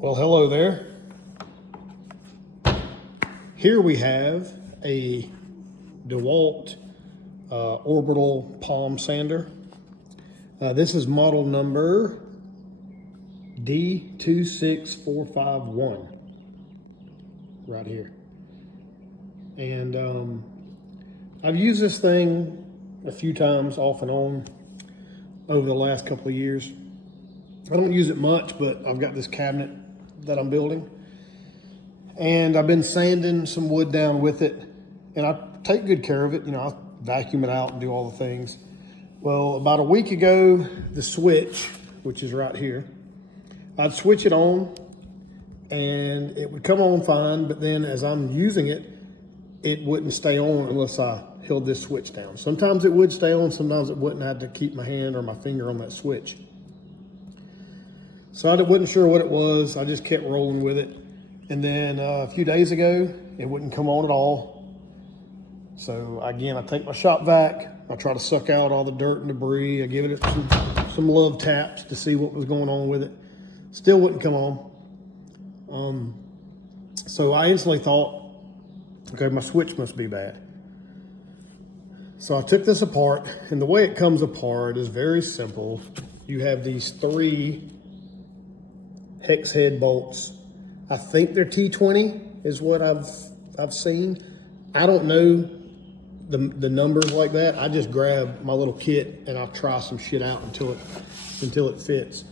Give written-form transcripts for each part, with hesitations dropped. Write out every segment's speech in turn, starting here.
Well, hello there. Here we have a DeWalt Orbital palm sander. This is model number D26451 right here. And I've used this thing a few times off and on over the last couple of years. I don't use it much, but I've got this cabinet that I'm building, and I've been sanding some wood down with it, and I take good care of it. You know, I vacuum it out and do all the things. Well, about a week ago, the switch, which is right here, I'd switch it on and it would come on fine, but then as I'm using it, it wouldn't stay on unless I held this switch down. Sometimes it would stay on, sometimes it wouldn't. I had to keep my hand or my finger on that switch. So I wasn't sure what it was. I just kept rolling with it. And then a few days ago, it wouldn't come on at all. So again, I take my shop vac. I try to suck out all the dirt and debris. I give it some love taps to see what was going on with it. Still wouldn't come on. So I instantly thought, okay, my switch must be bad. So I took this apart, and the way it comes apart is very simple. You have these 3 hex head bolts. I think they're T20 is what I've seen. I don't know the numbers like that. I just grab my little kit and I'll try some shit out until it fits.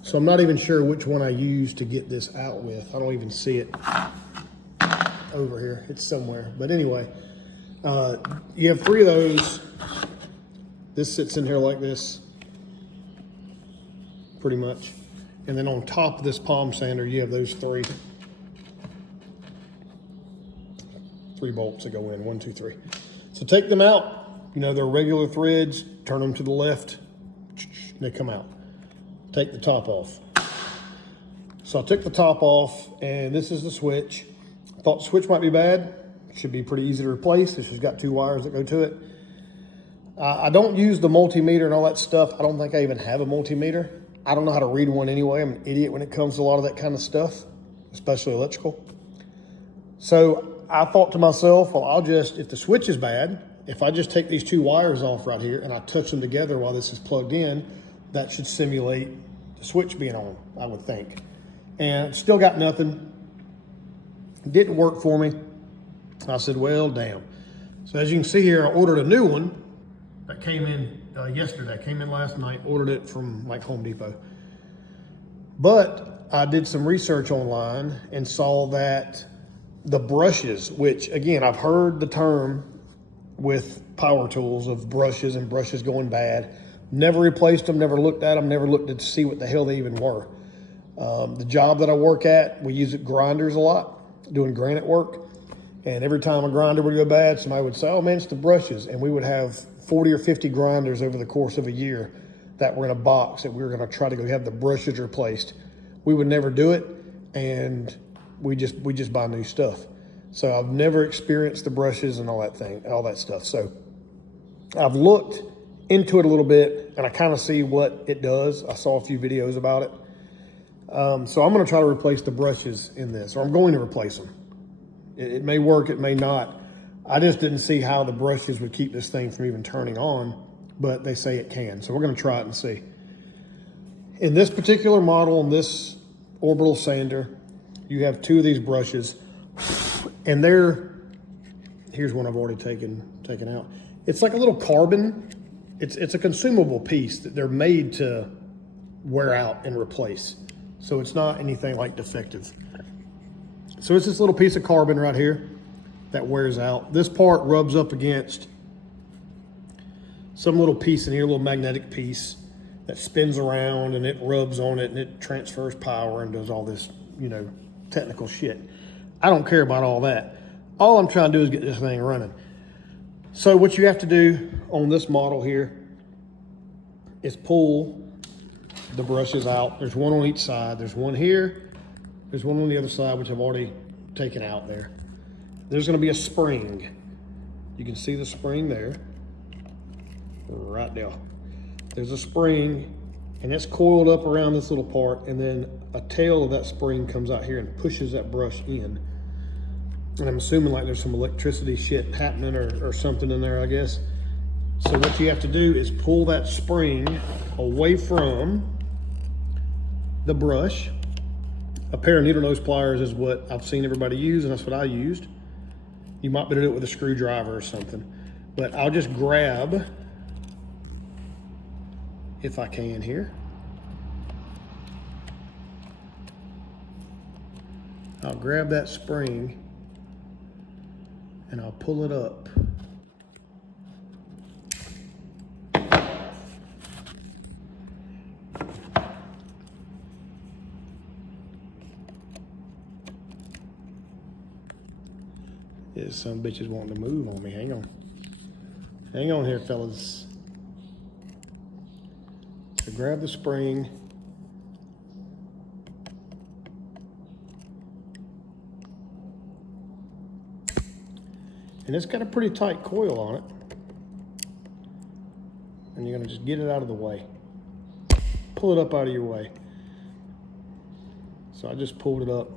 So I'm not even sure which one I use to get this out with. I don't even see it over here. It's somewhere. But anyway, you have 3 of those. This sits in here like this, pretty much. And then on top of this palm sander, you have those 3 bolts that go in, 1, 2, 3. So take them out. You know, they're regular threads, turn them to the left, they come out. Take the top off. So I took the top off, and this is the switch. I thought the switch might be bad. It should be pretty easy to replace. It's just got 2 wires that go to it. I don't use the multimeter and all that stuff. I don't think I even have a multimeter. I don't know how to read one anyway. I'm an idiot when it comes to a lot of that kind of stuff, especially electrical. So I thought to myself, well, if the switch is bad, if I just take these 2 wires off right here and I touch them together while this is plugged in, that should simulate the switch being on, I would think. And still got nothing. It didn't work for me. I said, well, damn. So as you can see here, I ordered a new one that came in yesterday. Came in last night, ordered it from like Home Depot. But I did some research online and saw that the brushes, which again, I've heard the term with power tools of brushes and brushes going bad. Never replaced them, never looked at them, never looked to see what the hell they even were. The job that I work at, we use grinders a lot, doing granite work. And every time a grinder would go bad, somebody would say, oh man, it's the brushes. And we would have 40 or 50 grinders over the course of a year that were in a box that we were gonna try to go have the brushes replaced. We would never do it, and we just buy new stuff. So I've never experienced the brushes and all that stuff. So I've looked into it a little bit, and I kind of see what it does. I saw a few videos about it. So I'm gonna try to replace the brushes in this, or I'm going to replace them. It may work, it may not. I just didn't see how the brushes would keep this thing from even turning on, but they say it can. So we're gonna try it and see. In this particular model, on this Orbital sander, you have 2 of these brushes, and here's one I've already taken out. It's like a little carbon. It's a consumable piece that they're made to wear out and replace. So it's not anything like defective. So it's this little piece of carbon right here that wears out. This part rubs up against some little piece in here, a little magnetic piece that spins around, and it rubs on it and it transfers power and does all this, you know, technical shit. I don't care about all that. All I'm trying to do is get this thing running. So what you have to do on this model here is pull the brushes out. There's one on each side. There's one here. There's one on the other side, which I've already taken out there. There's gonna be a spring. You can see the spring there, right there. There's a spring and it's coiled up around this little part, and then a tail of that spring comes out here and pushes that brush in. And I'm assuming like there's some electricity shit happening or something in there, I guess. So what you have to do is pull that spring away from the brush. A pair of needle nose pliers is what I've seen everybody use, and that's what I used. You might be able to do it with a screwdriver or something. But I'll just grab, if I can here. I'll grab that spring and I'll pull it up. Yeah, some bitches wanting to move on me. Hang on. Hang on here, fellas. So grab the spring. And it's got a pretty tight coil on it. And you're gonna just get it out of the way. Pull it up out of your way. So I just pulled it up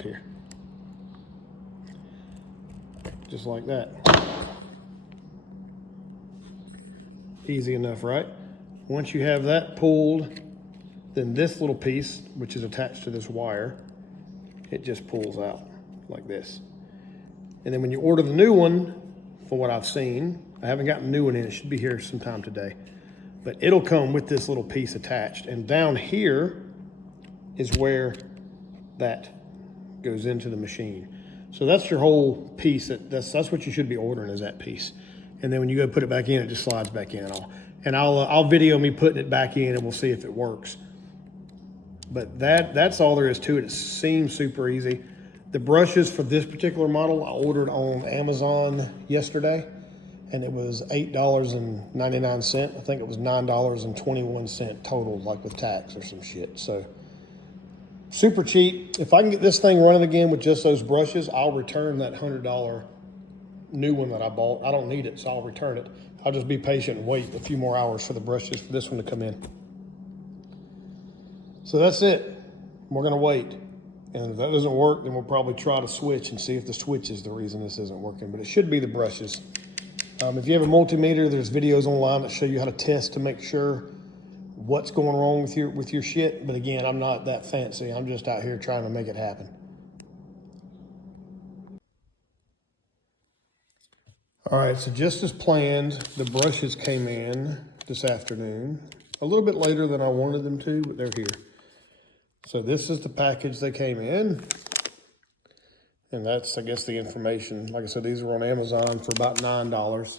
here. Just like that. Easy enough, right? Once you have that pulled, then this little piece, which is attached to this wire, it just pulls out like this. And then when you order the new one, from what I've seen, I haven't gotten a new one in, it should be here sometime today, but it'll come with this little piece attached. And down here is where that goes into the machine. So that's your whole piece. That's what you should be ordering, is that piece. And then when you go put it back in, it just slides back in and all. And I'll video me putting it back in and we'll see if it works. But that's all there is to it. It seems super easy. The brushes for this particular model I ordered on Amazon yesterday, and it was $8.99. I think it was $9.21 total, like with tax or some shit. So super cheap. If I can get this thing running again with just those brushes, I'll return that $100 new one that I bought. I don't need it, so I'll return it. I'll just be patient and wait a few more hours for the brushes for this one to come in. So that's it. We're gonna wait. And if that doesn't work, then we'll probably try to switch and see if the switch is the reason this isn't working, but it should be the brushes. If you have a multimeter, there's videos online that show you how to test to make sure what's going wrong with your shit. But again, I'm not that fancy. I'm just out here trying to make it happen. All right, so just as planned, the brushes came in this afternoon, a little bit later than I wanted them to, but they're here. So this is the package they came in. And that's, I guess, the information. Like I said, these were on Amazon for about $9.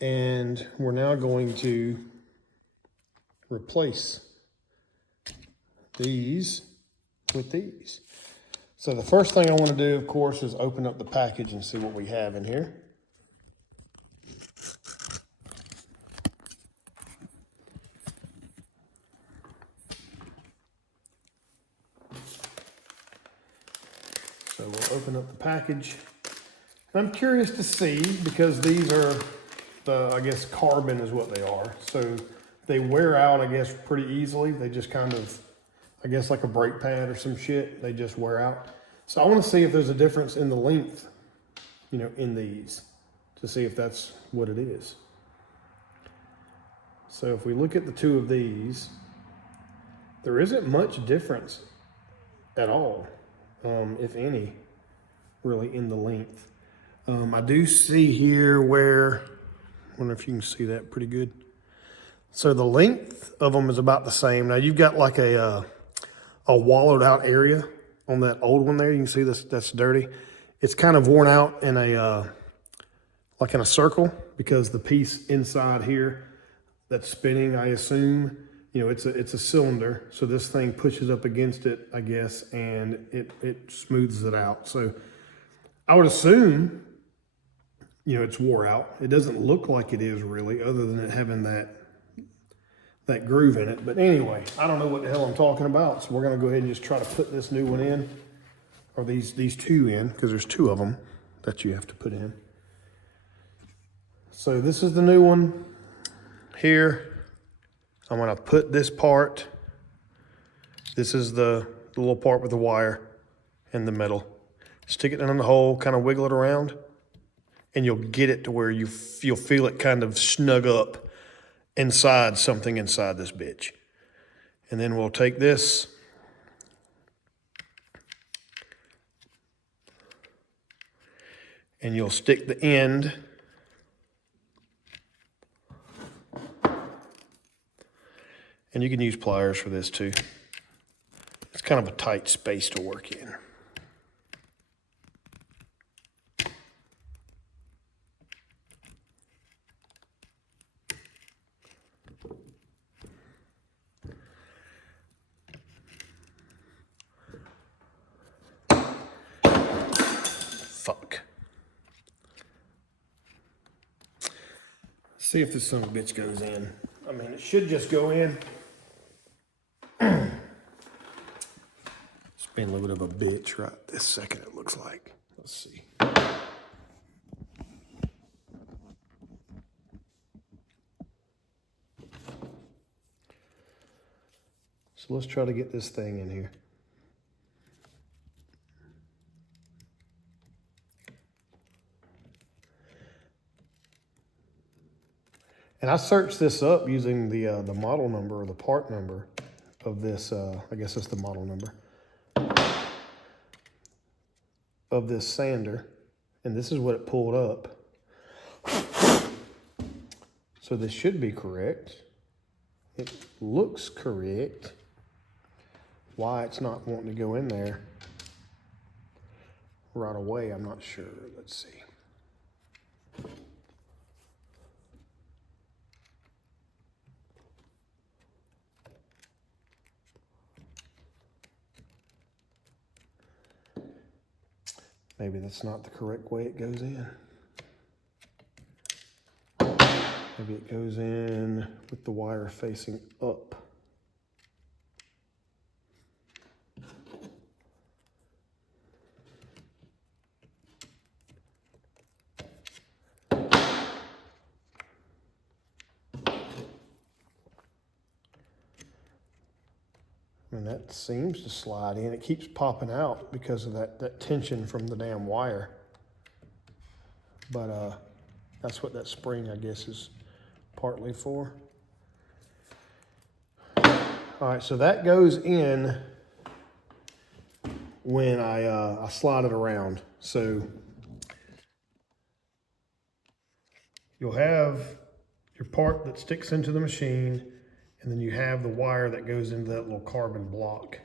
And we're now going to replace these with these. So the first thing I want to do, of course, is open up the package and see what we have in here. So we'll open up the package. And I'm curious to see, because these are the, I guess, carbon is what they are. So they wear out, I guess, pretty easily. They just kind of, I guess, like a brake pad or some shit, they just wear out. So I want to see if there's a difference in the length, you know, in these, to see if that's what it is. So if we look at the two of these, there isn't much difference at all. If any, really, in the length. I do see here where, I wonder if you can see that pretty good. So the length of them is about the same. Now you've got like a wallowed out area on that old one there. You can see this, that's dirty. It's kind of worn out in like in a circle, because the piece inside here that's spinning, I assume, you know, it's a cylinder, so this thing pushes up against it, I guess, and it smooths it out. So I would assume, you know, it's wore out. It doesn't look like it is really, other than it having that groove in it. But anyway, I don't know what the hell I'm talking about, so we're gonna go ahead and just try to put this new one in, or these two in, because there's two of them that you have to put in. So this is the new one here. I'm gonna put this part, this is the little part with the wire and the metal. Stick it in the hole, kind of wiggle it around, and you'll get it to where you'll feel it kind of snug up inside something inside this bitch. And then we'll take this, and you'll stick the end and you can use pliers for this too. It's kind of a tight space to work in. Fuck. See if this son of a bitch goes in. I mean, it should just go in. It's been a little bit of a bitch right this second, it looks like. Let's see. So let's try to get this thing in here. And I searched this up using the model number or the part number of this, I guess it's the model number, of this sander. And this is what it pulled up. So this should be correct. It looks correct. Why it's not wanting to go in there right away, I'm not sure. Let's see. Maybe that's not the correct way it goes in. Maybe it goes in with the wire facing up. And that seems to slide in. It keeps popping out because of that tension from the damn wire. But that's what that spring, I guess, is partly for. All right, so that goes in when I slide it around. So you'll have your part that sticks into the machine, and then you have the wire that goes into that little carbon block.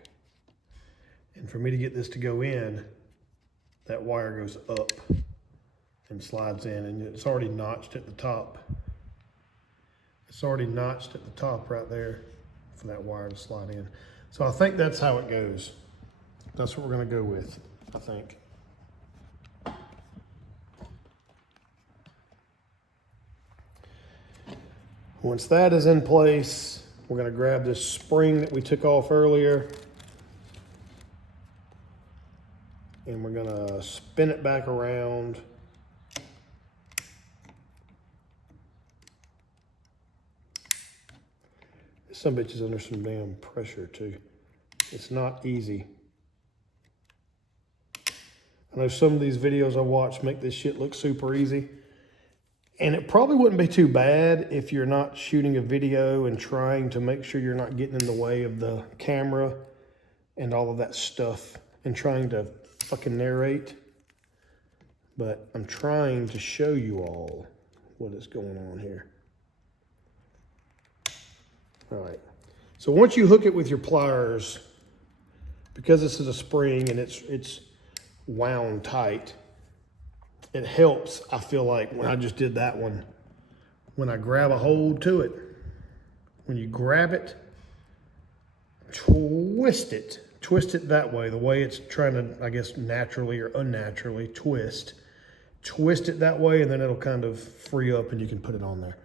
And for me to get this to go in, that wire goes up and slides in, and it's already notched at the top. It's already notched at the top right there for that wire to slide in. So I think that's how it goes. That's what we're gonna go with, I think. Once that is in place, we're gonna grab this spring that we took off earlier, and we're gonna spin it back around. Some bitch is under some damn pressure too. It's not easy. I know some of these videos I watch make this shit look super easy. And it probably wouldn't be too bad if you're not shooting a video and trying to make sure you're not getting in the way of the camera and all of that stuff and trying to fucking narrate. But I'm trying to show you all what is going on here. All right. So once you hook it with your pliers, because this is a spring and it's wound tight, it helps, I feel like, when I just did that one, when I grab a hold to it, when you grab it, twist it that way, the way it's trying to, I guess, naturally or unnaturally twist it that way, and then it'll kind of free up and you can put it on there.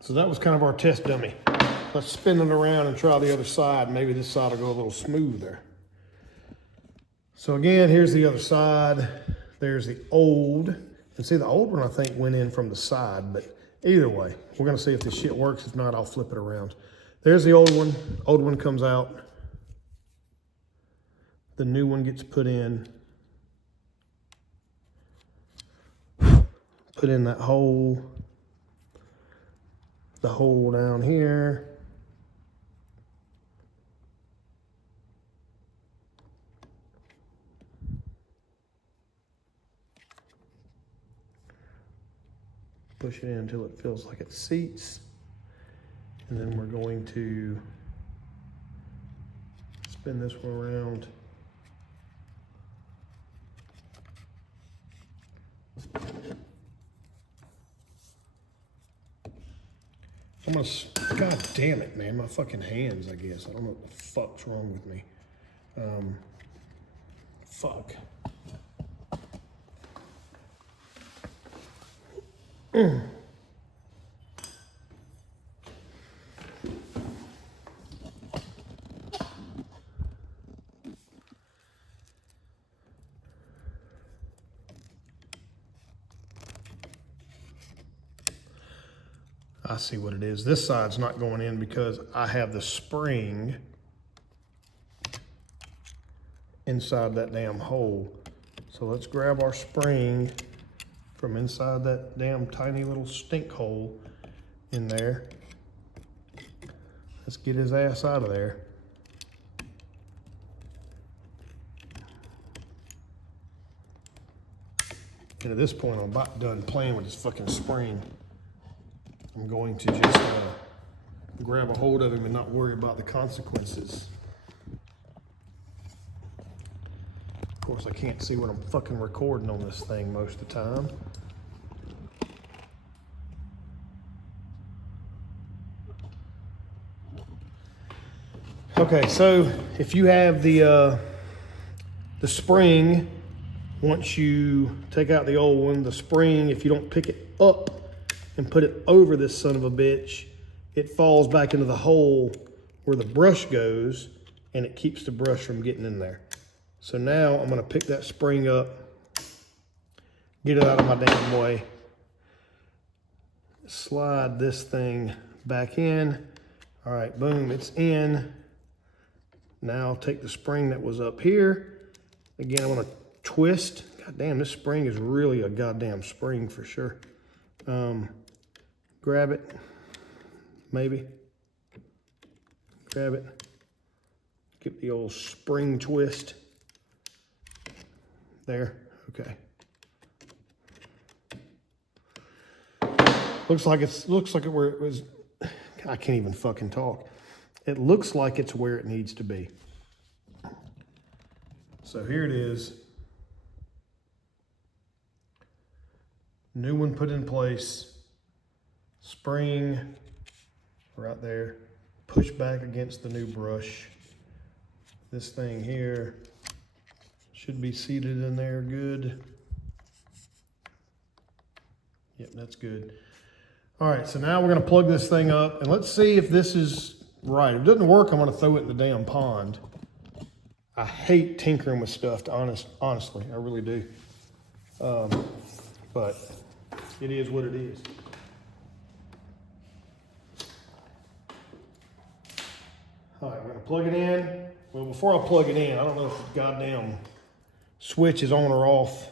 So that was kind of our test dummy. Let's spin it around and try the other side. Maybe this side will go a little smoother. So again, here's the other side. There's the old. And see, the old one I think went in from the side, but Either way, we're gonna see if this shit works. If not, I'll flip it around. There's the old one. Old one comes out. The new one gets put in. Put in that hole. The hole down here. Push it in until it feels like it seats. And then we're going to spin this one around. God damn it, man. My fucking hands, I guess. I don't know what the fuck's wrong with me. Fuck. I see what it is. This side's not going in because I have the spring inside that damn hole. So let's grab our spring from inside that damn tiny little stink hole in there. Let's get his ass out of there. And at this point, I'm about done playing with this fucking spring. I'm going to just grab a hold of him and not worry about the consequences. Of course, I can't see what I'm fucking recording on this thing most of the time. Okay, so if you have the spring, once you take out the old one, the spring, if you don't pick it up and put it over this son of a bitch, it falls back into the hole where the brush goes, and it keeps the brush from getting in there. So now I'm gonna pick that spring up, get it out of my damn way, slide this thing back in. All right, boom, it's in. Now I'll take the spring that was up here. Again, I wanna twist. God damn, this spring is really a goddamn spring for sure. Grab it, maybe. Grab it. Get the old spring twist. There, okay. Looks like it where it was. I can't even fucking talk. It looks like it's where it needs to be. So here it is. New one put in place. Spring right there, push back against the new brush. This thing here should be seated in there good. Yep, that's good. All right, so now we're gonna plug this thing up and let's see if this is right. If it doesn't work, I'm gonna throw it in the damn pond. I hate tinkering with stuff, honestly, I really do. But it is what it is. All right, we're gonna plug it in. Well, before I plug it in, I don't know if the goddamn switch is on or off.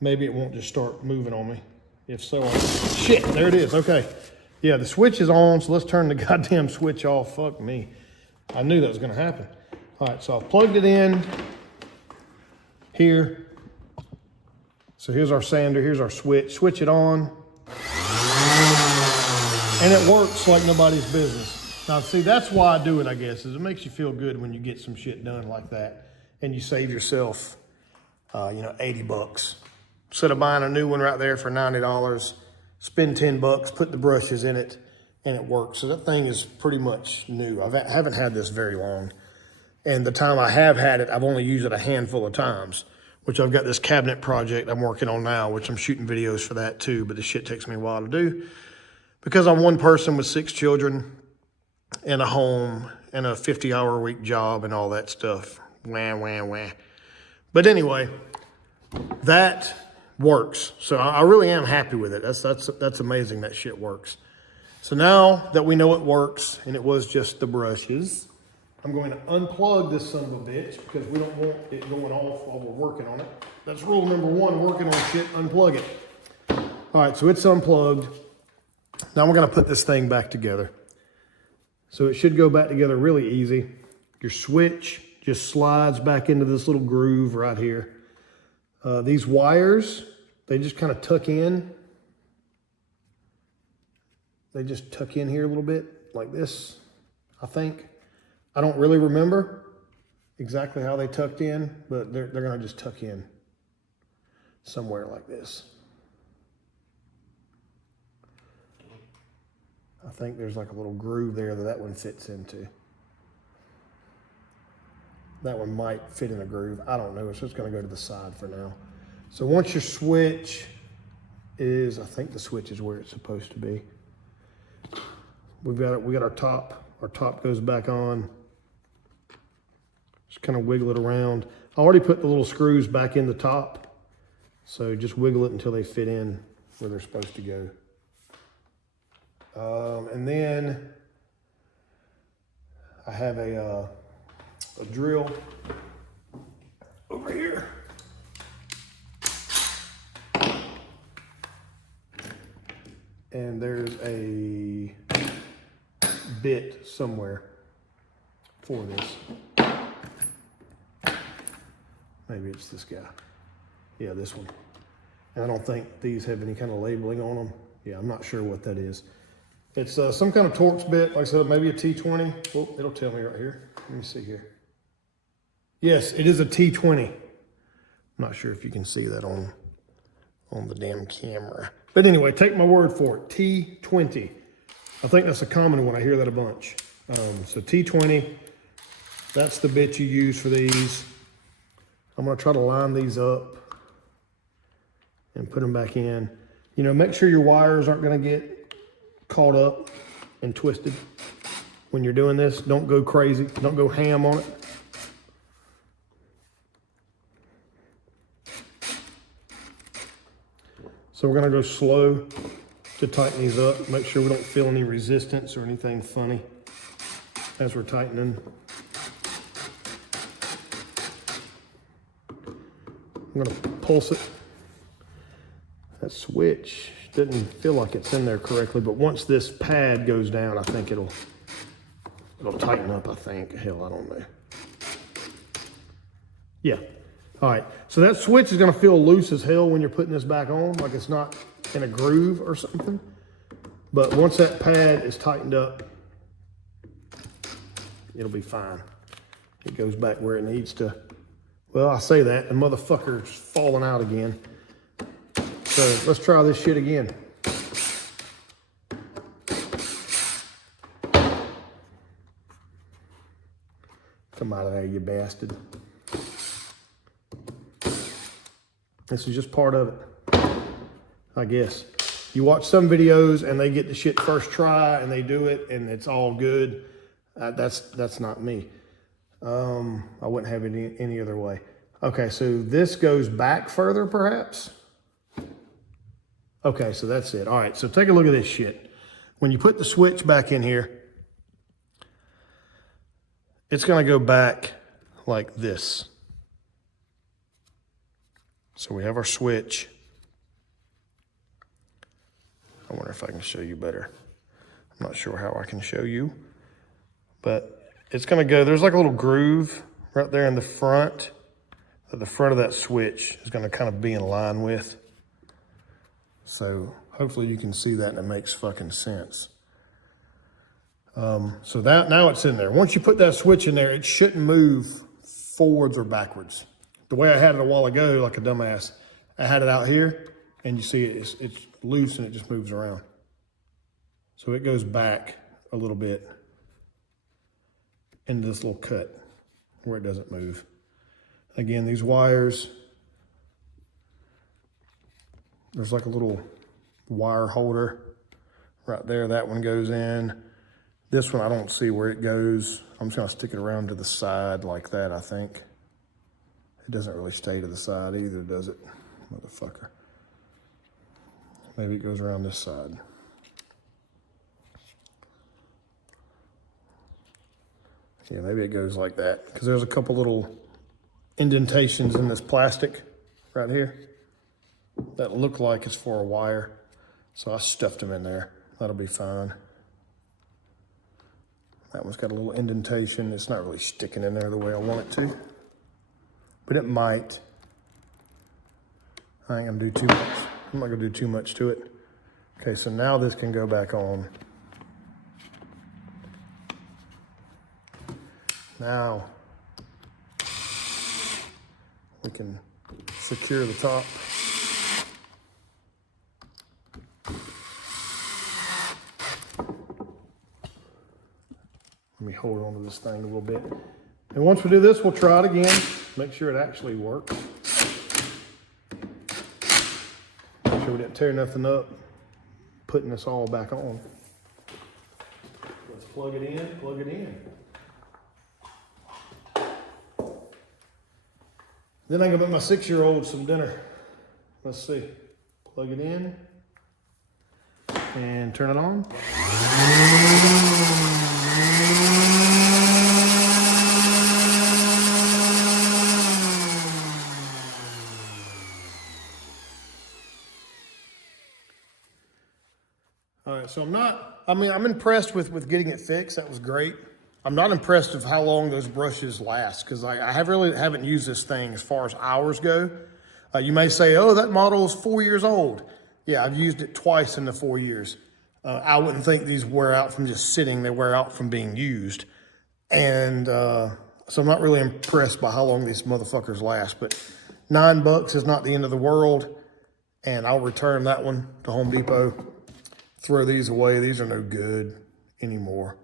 Maybe it won't just start moving on me. If so, shit, there it is, okay. Yeah, the switch is on, so let's turn the goddamn switch off. Fuck me. I knew that was gonna happen. All right, so I plugged it in here. So here's our sander, here's our switch. Switch it on. And it works like nobody's business. Now, see, that's why I do it, I guess, is it makes you feel good when you get some shit done like that and you save yourself, 80 bucks. Instead of buying a new one right there for $90, spend 10 bucks, put the brushes in it, and it works. So that thing is pretty much new. I haven't had this very long. And the time I have had it, I've only used it a handful of times, which I've got this cabinet project I'm working on now, which I'm shooting videos for that too, but this shit takes me a while to do. Because I'm one person with 6 children, and a home and a 50-hour-a-week job and all that stuff. Wah, wah, wah. But anyway, that works. So I really am happy with it. That's amazing that shit works. So now that we know it works and it was just the brushes, I'm going to unplug this son of a bitch because we don't want it going off while we're working on it. That's rule number one, working on shit, unplug it. All right, so it's unplugged. Now we're gonna put this thing back together. So it should go back together really easy. Your switch just slides back into this little groove right here. These wires, they just kind of tuck in. They just tuck in here a little bit like this, I think. I don't really remember exactly how they tucked in, but they're gonna just tuck in somewhere like this. I think there's like a little groove there that one fits into. That one might fit in a groove. I don't know. It's just going to go to the side for now. So once your switch is, I think the switch is where it's supposed to be. We got our top. Our top goes back on. Just kind of wiggle it around. I already put the little screws back in the top. So just wiggle it until they fit in where they're supposed to go. And then I have a drill over here. And there's a bit somewhere for this. Maybe it's this guy. Yeah, this one. And I don't think these have any kind of labeling on them. Yeah, I'm not sure what that is. It's some kind of Torx bit, like I said, maybe a T20. Oh, it'll tell me right here. Let me see here. Yes, it is a T20. I'm not sure if you can see that on the damn camera. But anyway, take my word for it, T20. I think that's a common one. I hear that a bunch. So T20, that's the bit you use for these. I'm gonna try to line these up and put them back in. You know, make sure your wires aren't gonna get caught up and twisted when you're doing this. Don't go crazy. Don't go ham on it. So we're gonna go slow to tighten these up. Make sure we don't feel any resistance or anything funny as we're tightening. I'm gonna pulse it. That switch didn't feel like it's in there correctly, but once this pad goes down, I think it'll tighten up, I think. Hell, I don't know. Yeah. All right. So that switch is going to feel loose as hell when you're putting this back on, like it's not in a groove or something. But once that pad is tightened up, it'll be fine. It goes back where it needs to. Well, I say that, and motherfucker's falling out again. So let's try this shit again. Come out of there, you bastard. This is just part of it, I guess. You watch some videos and they get the shit first try and they do it and it's all good. That's not me. I wouldn't have it any other way. Okay, so this goes back further perhaps? Okay, so that's it. All right, so take a look at this shit. When you put the switch back in here, it's gonna go back like this. So we have our switch. I wonder if I can show you better. I'm not sure how I can show you, but it's gonna go, there's like a little groove right there in the front that the front of that switch is gonna kind of be in line with. So hopefully you can see that and it makes fucking sense. So that now it's in there. Once you put that switch in there, it shouldn't move forwards or backwards. The way I had it a while ago, like a dumbass, I had it out here and you see it's loose and it just moves around. So it goes back a little bit into this little cut where it doesn't move. Again, these wires, there's like a little wire holder right there. That one goes in. This one, I don't see where it goes. I'm just gonna stick it around to the side like that, I think. It doesn't really stay to the side either, does it? Motherfucker. Maybe it goes around this side. Yeah, maybe it goes like that, because there's a couple little indentations in this plastic right here that look like it's for a wire. So I stuffed them in there. That'll be fine. That one's got a little indentation. It's not really sticking in there the way I want it to, but it might. I ain't gonna do too much. I'm not gonna do too much to it. Okay, so now this can go back on. Now we can secure the top. Let me hold on to this thing a little bit. And once we do this, we'll try it again. Make sure it actually works. Make sure we didn't tear nothing up, putting this all back on. Let's plug it in, plug it in. Then I can make my 6-year-old some dinner. Let's see. Plug it in and turn it on. All right, so I'm impressed with getting it fixed. That was great. I'm not impressed with how long those brushes last, because I really haven't used this thing as far as hours go. You may say, oh, that model is 4 years old. Yeah, I've used it twice in the 4 years. I wouldn't think these wear out from just sitting. They wear out from being used. And so I'm not really impressed by how long these motherfuckers last, but $9 is not the end of the world. And I'll return that one to Home Depot. Throw these away. These are no good anymore.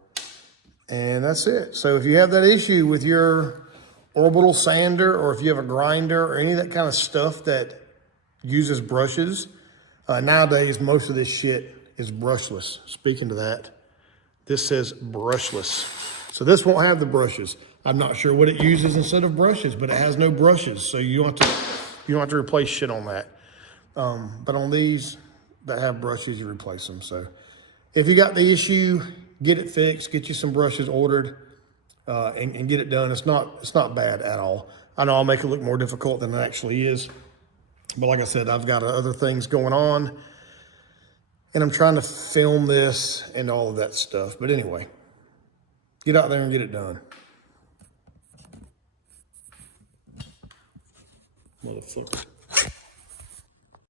And that's it. So if you have that issue with your Orbital sander, or if you have a grinder or any of that kind of stuff that uses brushes, nowadays most of this shit is brushless. Speaking to that, this says brushless. So this won't have the brushes. I'm not sure what it uses instead of brushes, but it has no brushes. So you don't have to replace shit on that. But on these that have brushes, you replace them. So if you got the issue, get it fixed, get you some brushes ordered, and get it done. It's not bad at all. I know I'll make it look more difficult than it actually is. But like I said, I've got other things going on, and I'm trying to film this and all of that stuff. But anyway, get out there and get it done. Motherfucker.